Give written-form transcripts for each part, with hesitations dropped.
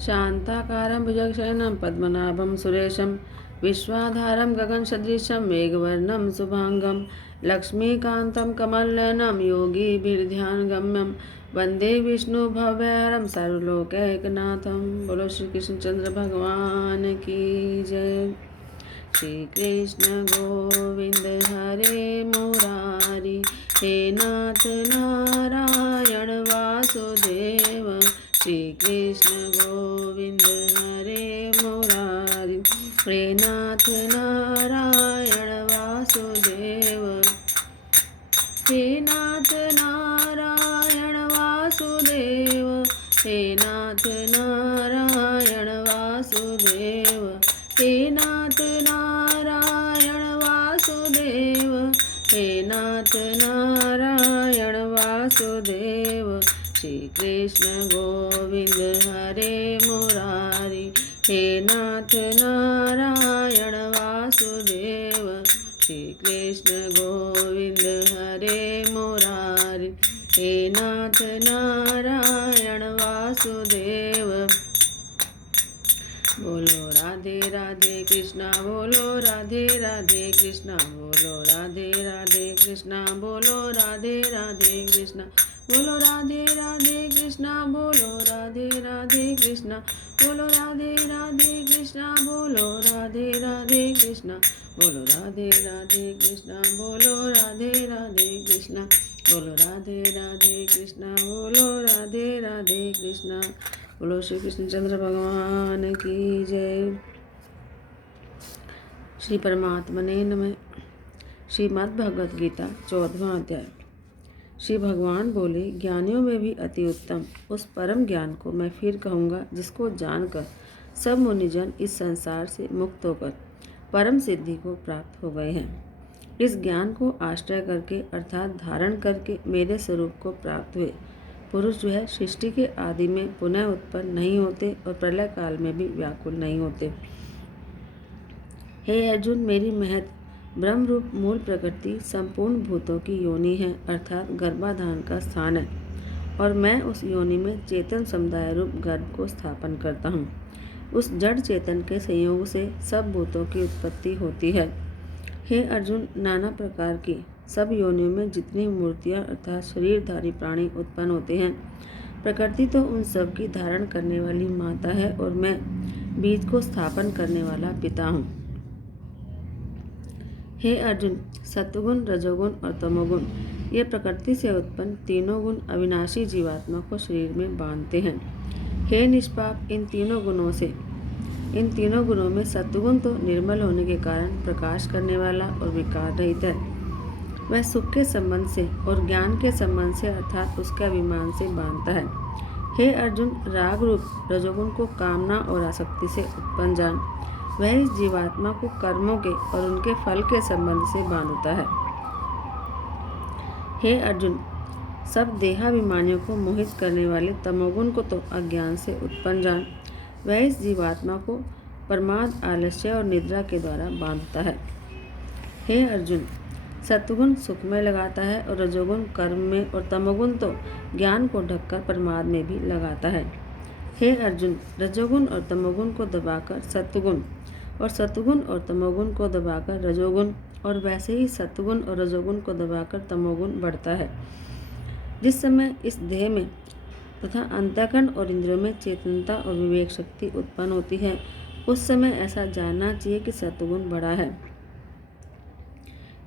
शान्ताकारं भुजगशयनं पद्मनाभं सुरेशं विश्वाधारं गगनसदृशं मेघवर्णं शुभांगं लक्ष्मीकान्तं कमलनयनं योगिभिर्ध्यानगम्यं वन्दे विष्णुभवहरं सर्वलोकैकनाथं। बोलो श्री कृष्णचंद्र भगवान की जय। श्री कृष्ण गोविंद हरे मुरारी, हे नाथ नारायण वासुदेव। श्री कृष्ण गोविंद हरे मुरारी, हे नाथ नारायण वासुदेव। हे नाथ नारायण वासुदेव, हे नाथ नारायण वासुदेव, हे नाथ नारायण वासुदेव, हे नाथ नारायण वासुदेव। श्री कृष्ण गोविंद हरे मुरारी, हे नाथ नारायण वासुदेव। श्री कृष्ण गोविंद हरे मुरारी, हे नाथ नारायण वासुदेव। बोलो राधे राधे कृष्णा, बोलो राधे राधे कृष्णा, बोलो राधे राधे कृष्णा, बोलो राधे राधे कृष्णा, बोलो राधे राधे कृष्णा, बोलो राधे राधे कृष्णा, बोलो राधे राधे कृष्णा, बोलो राधे राधे कृष्णा, बोलो राधे राधे कृष्णा, बोलो राधे राधे कृष्णा, बोलो राधे राधे कृष्णा, बोलो राधे राधे कृष्णा। बोलो श्री कृष्णचंद्र भगवान की जय। श्री परमात्मने नमः। श्रीमद् भगवद गीता 14वां अध्याय। श्री भगवान बोले, ज्ञानियों में भी अति उत्तम उस परम ज्ञान को मैं फिर कहूँगा जिसको जानकर सब मुनिजन इस संसार से मुक्त होकर परम सिद्धि को प्राप्त हो गए हैं। इस ज्ञान को आश्रय करके अर्थात धारण करके मेरे स्वरूप को प्राप्त हुए पुरुष जो है सृष्टि के आदि में पुनः उत्पन्न नहीं होते और प्रलय काल में भी व्याकुल नहीं होते। हे अर्जुन, मेरी महत ब्रह्म रूप मूल प्रकृति संपूर्ण भूतों की योनि है अर्थात गर्भाधान का स्थान है और मैं उस योनि में चेतन समुदाय रूप गर्भ को स्थापन करता हूँ। उस जड़ चेतन के संयोग से सब भूतों की उत्पत्ति होती है। हे अर्जुन, नाना प्रकार की सब योनियों में जितनी मूर्तियाँ अर्थात शरीरधारी प्राणी उत्पन्न होते हैं, प्रकृति तो उन सब की धारण करने वाली माता है और मैं बीज को स्थापन करने वाला पिता हूँ। हे अर्जुन, सत्वगुण, रजोगुण और तमोगुण ये प्रकृति से उत्पन्न तीनों गुण अविनाशी जीवात्मा को शरीर में बांधते हैं। हे निष्पाप, इन तीनों गुणों में सत्वगुण तो निर्मल होने के कारण प्रकाश करने वाला और विकार रहित है। वह सुख के संबंध से और ज्ञान के संबंध से अर्थात उसके अभिमान से बांधता है। हे अर्जुन, राग रूप रजोगुण को कामना और आसक्ति से उत्पन्न जान। वह इस जीवात्मा को कर्मों के और उनके फल के संबंध से बांधता है। हे अर्जुन, सब देहाभिमानियों को मोहित करने वाले तमोगुण को तो अज्ञान से उत्पन्न जान। वह इस जीवात्मा को प्रमाद, आलस्य और निद्रा के द्वारा बांधता है। हे अर्जुन, सत्वगुण सुख में लगाता है और रजोगुण कर्म में और तमोगुण तो ज्ञान को ढककर प्रमाद में भी लगाता है। हे अर्जुन, रजोगुण और तमोगुण को दबाकर सत्वगुण और सत्वगुण और तमोगुण को दबाकर रजोगुण और वैसे ही सत्वगुण और रजोगुण को दबाकर तमोगुण बढ़ता है। जिस समय इस देह में तथा अंतःकरण और इंद्रियों में चेतनता और विवेक शक्ति उत्पन्न होती है, उस समय ऐसा जानना चाहिए कि सत्वगुण बढ़ा है।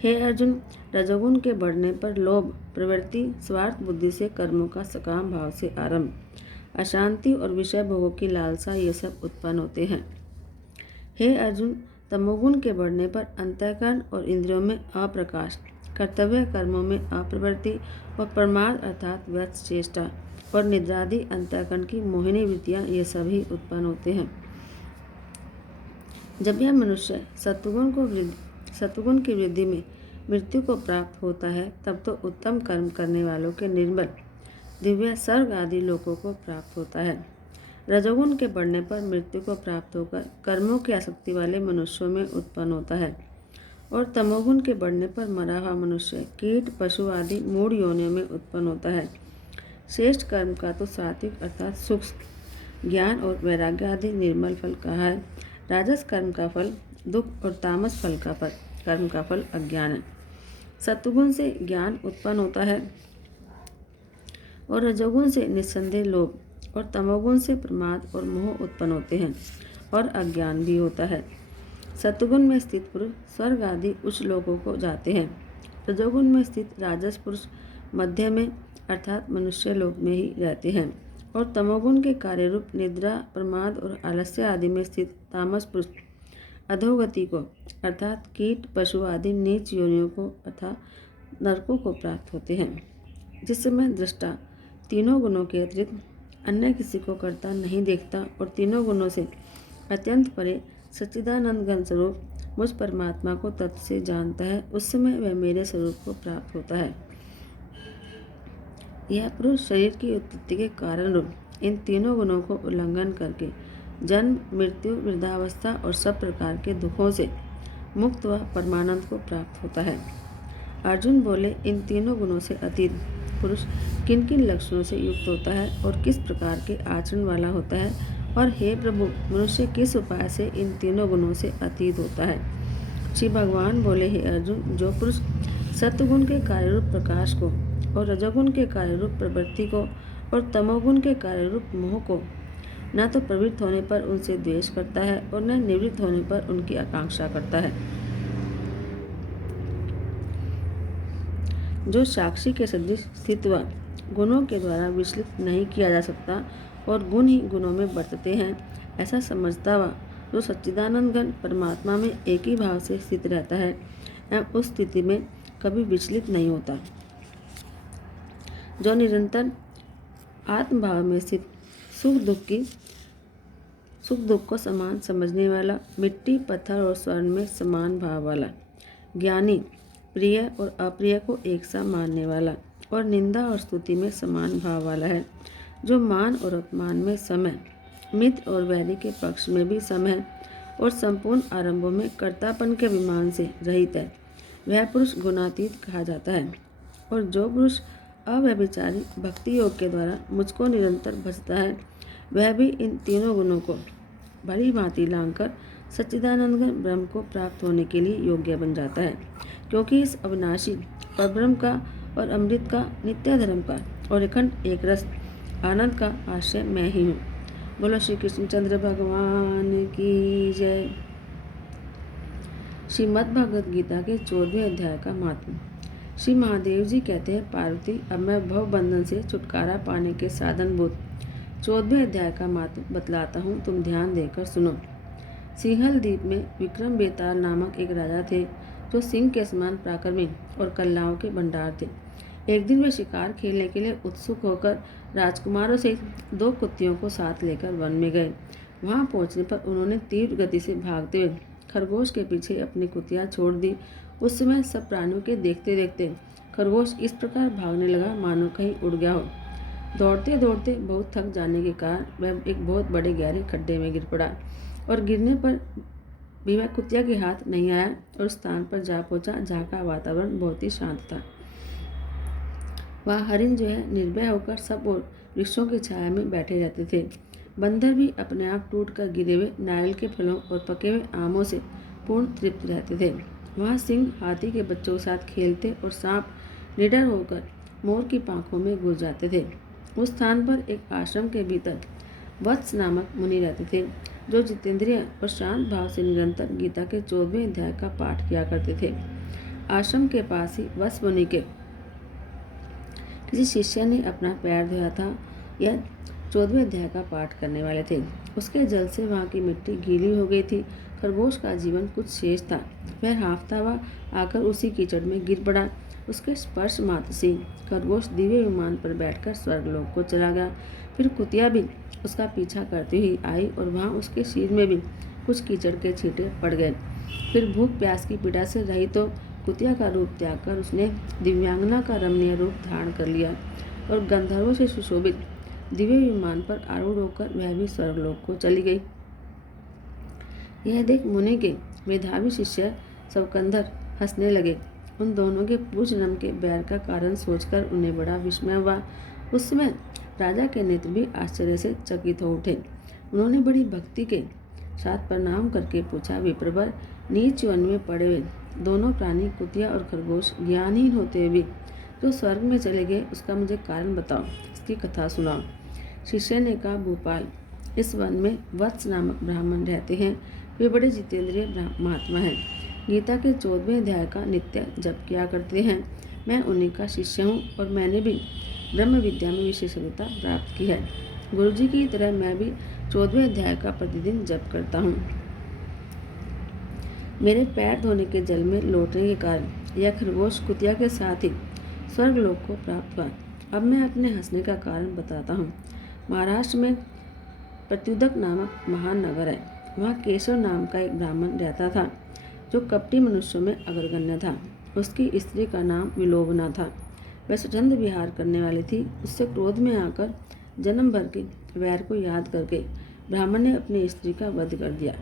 हे अर्जुन, रजोगुण के बढ़ने पर लोभ, प्रवृत्ति, स्वार्थ बुद्धि से कर्मों का सकाम भाव से आरंभ, अशांति और विषय भोगों की लालसा ये सब उत्पन्न होते हैं। हे अर्जुन, तमोगुण के बढ़ने पर अंतःकरण और इंद्रियों में अप्रकाश, कर्तव्य कर्मों में अप्रवृत्ति और प्रमाद अर्थात व्यर्थ चेष्टा और निद्रादि अंतःकरण की मोहिनी वृत्तियाँ ये सभी उत्पन्न होते हैं। जब यह मनुष्य सत्वगुण की वृद्धि में मृत्यु को प्राप्त होता है, तब तो उत्तम कर्म करने वालों के निर्मल दिव्य स्वर्ग आदि लोकों को प्राप्त होता है। रजोगुण के बढ़ने पर मृत्यु को प्राप्त होकर कर्मों की आसक्ति वाले मनुष्यों में उत्पन्न होता है और तमोगुण के बढ़ने पर मरा हुआ मनुष्य कीट, पशु आदि मूढ़ योनियों में उत्पन्न होता है। श्रेष्ठ कर्म का तो सात्विक अर्थात ज्ञान और वैराग्य आदि निर्मल फल कहा है। राजस कर्म का फल दुख और तामस फल का फल कर्म का फल अज्ञान है। सत्वगुण से ज्ञान उत्पन्न होता है और रजोगुण से निस्संदेह लोभ और तमोगुण से प्रमाद और मोह उत्पन्न होते हैं और अज्ञान भी होता है। सत्वगुण में स्थित पुरुष स्वर्ग आदि उच्च लोकों को जाते हैं। रजोगुण में स्थित राजस पुरुष मध्य में अर्थात मनुष्य लोक में ही रहते हैं और तमोगुण के कार्य रूप निद्रा प्रमाद और आलस्य आदि में स्थित तामस पुरुष अधोगति को अर्थात कीट पशु आदि नीच योनियों को अर्थात नरकों को प्राप्त होते हैं। जिस समय दृष्टा तीनों गुणों के अतिरिक्त अन्य किसी को करता नहीं देखता और तीनों गुणों से अत्यंत परे सच्चिदानंद घन स्वरूप मुझ परमात्मा को तत्व से जानता है, उस समय वह मेरे स्वरूप को प्राप्त होता है। यह पुरुष शरीर की उत्पत्ति के कारण रूप इन तीनों गुणों को उल्लंघन करके जन्म मृत्यु वृद्धावस्था और सब प्रकार के दुखों से मुक्त व परमानंद को प्राप्त होता है। अर्जुन बोले, इन तीनों गुणों से अतीत पुरुष किन किन लक्षणों से युक्त होता है और किस प्रकार के आचरण वाला होता है, और हे प्रभु, मनुष्य किस उपाय से इन तीनों गुणों से अतीत होता है। श्री भगवान बोले, हे अर्जुन, जो पुरुष सत्वगुण के कार्यरूप प्रकाश को और रजोगुण के कार्यरूप प्रवृत्ति को और तमोगुण के कार्यरूप मोह को न तो प्रवृत्त होने पर उनसे द्वेष करता है और न निवृत्त होने पर उनकी आकांक्षा करता है, जो साक्षी के सदृश स्थित व गुणों के द्वारा विचलित नहीं किया जा सकता और गुण ही गुणों में बरतते हैं, ऐसा समझता हुआ जो सच्चिदानंद घन परमात्मा में एक ही भाव से स्थित रहता है एवं उस स्थिति में कभी विचलित नहीं होता, जो निरंतर आत्मभाव में स्थित सुख दुख को समान समझने वाला, मिट्टी पत्थर और स्वर्ण में समान भाव वाला, ज्ञानी, प्रिय और अप्रिय को एक सा मानने वाला और निंदा और स्तुति में समान भाव वाला है, जो मान और अपमान में सम है, मित्र और वैरी के पक्ष में भी सम है और संपूर्ण आरंभों में कर्तापन के अभिमान से रहित है, वह पुरुष गुणातीत कहा जाता है। और जो पुरुष अव्यभिचारी भक्ति योग के द्वारा मुझको निरंतर भजता है, वह भी इन तीनों गुणों को भली भांति लांघकर सच्चिदानंद ब्रह्म को प्राप्त होने के लिए योग्य बन जाता है, क्योंकि इस अविनाशी परब्रह्म का और अमृत का नित्य धर्म का और अखंड एक रस आनंद का आश्रय मैं ही हूँ। बोलो श्री कृष्णचंद्र भगवान की जय। श्रीमद् भगवद गीता के 14वें अध्याय का महात्म्य। श्री महादेव जी कहते हैं, पार्वती, अब मैं भव बंधन से छुटकारा पाने के साधन बोध 14वें अध्याय का महात्म्य बतलाता हूँ, तुम ध्यान देकर सुनो। सिंहल द्वीप में विक्रम बेताल नामक एक राजा थे, जो सिंह के समान पराक्रमी और कल्लाओं के भंडार थे। एक दिन वे शिकार खेलने के लिए उत्सुक होकर राजकुमारों से 2 कुत्तियों को साथ लेकर वन में गए। वहां पहुंचने पर उन्होंने तीव्र गति से भागते हुए खरगोश के पीछे अपनी कुतियाँ छोड़ दी। उस समय सब प्राणियों के देखते देखते खरगोश इस प्रकार भागने लगा मानो कहीं उड़ गया हो। दौड़ते दौड़ते बहुत थक जाने के कारण वह एक बहुत बड़े गहरे खड्डे में गिर पड़ा और गिरने पर भी वह कुतिया के हाथ नहीं आया और उस स्थान पर जा पहुंचा जहाँ का वातावरण बहुत ही शांत था। वहाँ हरिण जो है निर्भय होकर सब और वृक्षों की छाया में बैठे रहते थे। बंदर भी अपने आप टूट कर गिरे हुए नारियल के फलों और पके हुए आमों से पूर्ण तृप्त रहते थे। वहाँ सिंह हाथी के बच्चों के साथ खेलते और सांप निडर होकर मोर की पांखों में घुस जाते थे। उस स्थान पर एक आश्रम के भीतर वत्स नामक मुनि रहते थे, जो जितेंद्रिय और शांत भाव से निरंतर गीता के 14वें अध्याय का पाठ किया करते थे। आश्रम के पास ही वत्स मुनि के किसी शिष्य ने अपना पैर धोया था। यह 14वें अध्याय का पाठ करने वाले थे। उसके जल से वहाँ की मिट्टी गीली हो गई थी। खरगोश का जीवन कुछ शेष था। वह हाफता हुआ आकर उसी कीचड़ में गिर पड़ा। उसके स्पर्श मात्र से खरगोश दिव्य विमान पर बैठकर स्वर्गलोक को चला गया। फिर कुतिया भी उसका पीछा करती हुई आई और वहाँ उसके शरीर में भी कुछ कीचड़ के छींटे पड़ गए। फिर भूख प्यास की पीड़ा से रहित तो कुतिया का रूप त्याग कर उसने दिव्यांगना का रमणीय रूप धारण कर लिया और गंधर्वों से सुशोभित दिव्य विमान पर आरूढ़ होकर वह भी स्वर्गलोक को चली गई। यह देख मुनि के मेधावी शिष्य शवकंधर हंसने लगे। उन दोनों के पूर्व जन्म के बैर का कारण सोचकर उन्हें बड़ा विस्मय हुआ उस समय राजा के नेत्र भी आश्चर्य से चकित हो उठे। उन्होंने बड़ी भक्ति के साथ प्रणाम करके पूछा, विप्रवर, नीच वन में पड़े हुए दोनों प्राणी कुतिया और खरगोश ज्ञानहीन होते हुए भी जो स्वर्ग में चले गए, उसका मुझे कारण बताओ, इसकी कथा सुनाओ। शिष्य ने कहा, भूपाल, इस वन में वत्स नामक ब्राह्मण रहते हैं। वे बड़े जितेंद्रिय महात्मा हैं। गीता के 14वें अध्याय का नित्य जप किया करते हैं। मैं उन्हीं का शिष्य हूँ और मैंने भी ब्रह्म विद्या में विशेषज्ञता प्राप्त की है। गुरुजी की तरह मैं भी 14वें अध्याय का प्रतिदिन जप करता हूँ। मेरे पैर धोने के जल में लौटने के कारण यह खरगोश कुतिया के साथ ही स्वर्गलोक को प्राप्त हुआ। अब मैं अपने हंसने का कारण बताता हूँ। महाराष्ट्र में प्रत्युदक नामक महान नगर है। वहाँ केशव नाम का एक ब्राह्मण रहता था जो कपटी मनुष्यों में अग्रगण्य था। उसकी स्त्री का नाम विलोबना था। वह स्वच्छंद विहार करने वाली थी। उससे क्रोध में आकर जन्म भर के वैर को याद करके ब्राह्मण ने अपनी स्त्री का वध कर दिया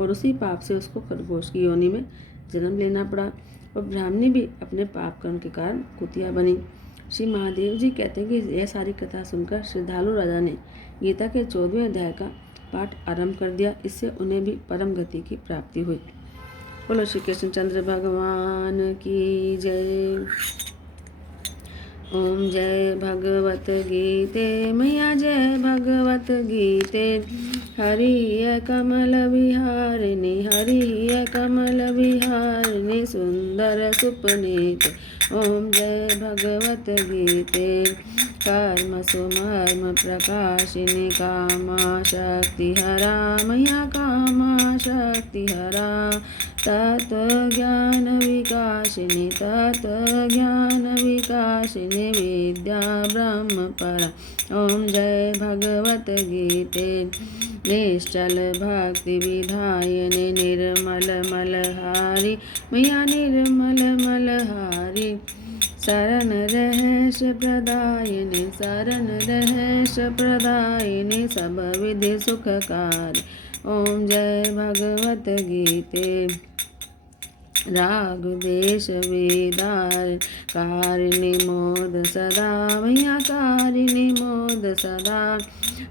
और उसी पाप से उसको खरगोश की योनि में जन्म लेना पड़ा और ब्राह्मणी भी अपने पाप कर्म के कारण कुतिया बनी। श्री महादेव जी कहते हैं कि यह सारी कथा सुनकर श्रद्धालु राजा ने गीता के 14वें अध्याय का पाठ आरंभ कर दिया। इससे उन्हें भी परम गति की प्राप्ति हुई। बोलो श्री कृष्णचंद्र भगवान की जय। ओम जय भगवत गीते मैया जय भगवत गीते। हरि कमल विहारिणी हरि कमल विहारिणी सुंदर सुपनीते। ओम जय भगवत गीते। कर्म सुमर्म प्रकाशिनी कामा शक्ति हरा मैया कामा शक्ति हरा। तत्व ज्ञान विकासिनी तत्व ज्ञान विकासिनी विद्या ब्रह्म परा। ओम जय भगवत गीते। निश्चल भक्ति विधायिनी निर्मल मलहारी मैया निर्मल मलहारी। शरण रहस प्रदायिनी शरण रहस प्रदायिनी सब विधि सुखकारी। ओम जय भगवत गीते। राग देश वेदार कारिणी मोद सदा मैया कारिणी मोद सदा।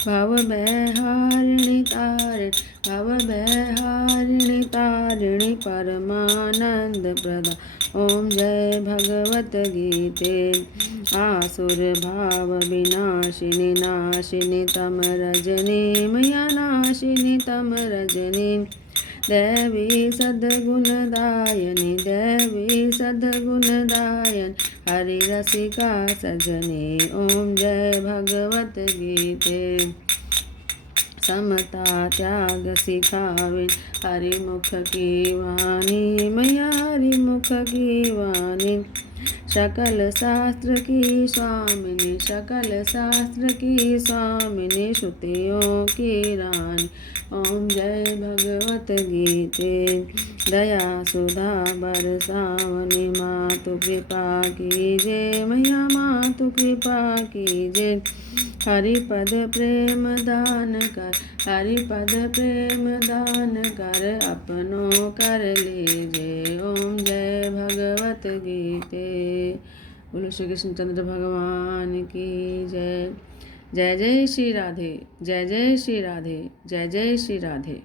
भव बहारिणी तारिणी भव बहारिणी तारिणी परमानंद प्रदा। ओम जय भगवत गीते। आसुर भाव विनाशिनी नाशिनी तम रजनी मैया नाशिनी तम रजनी। देवी सद्गुणदायिनी देवी सद्गुणदायिनी हरि रसिका सजनी। ओम जय भगवत गीते। समता त्याग सिखावे हरिमुख की वाणी मैया हरिमुख की वाणी। सकल शास्त्र की स्वामिनी सकल शास्त्र की स्वामिनी श्रुतियों की रानी। ओम जय भगवत गीते। दया सुधा बरसावनी मातु कृपा कीजे मैया मातु कृपा कीजे। हरिपद प्रेम दान कर हरिपद प्रेम दान कर अपनों कर लीजे। ओम जय भगवत गीते। बोलो श्री कृष्णचंद्र भगवान की जय। जय जय श्री राधे जय जय श्री राधे जय जय श्री राधे।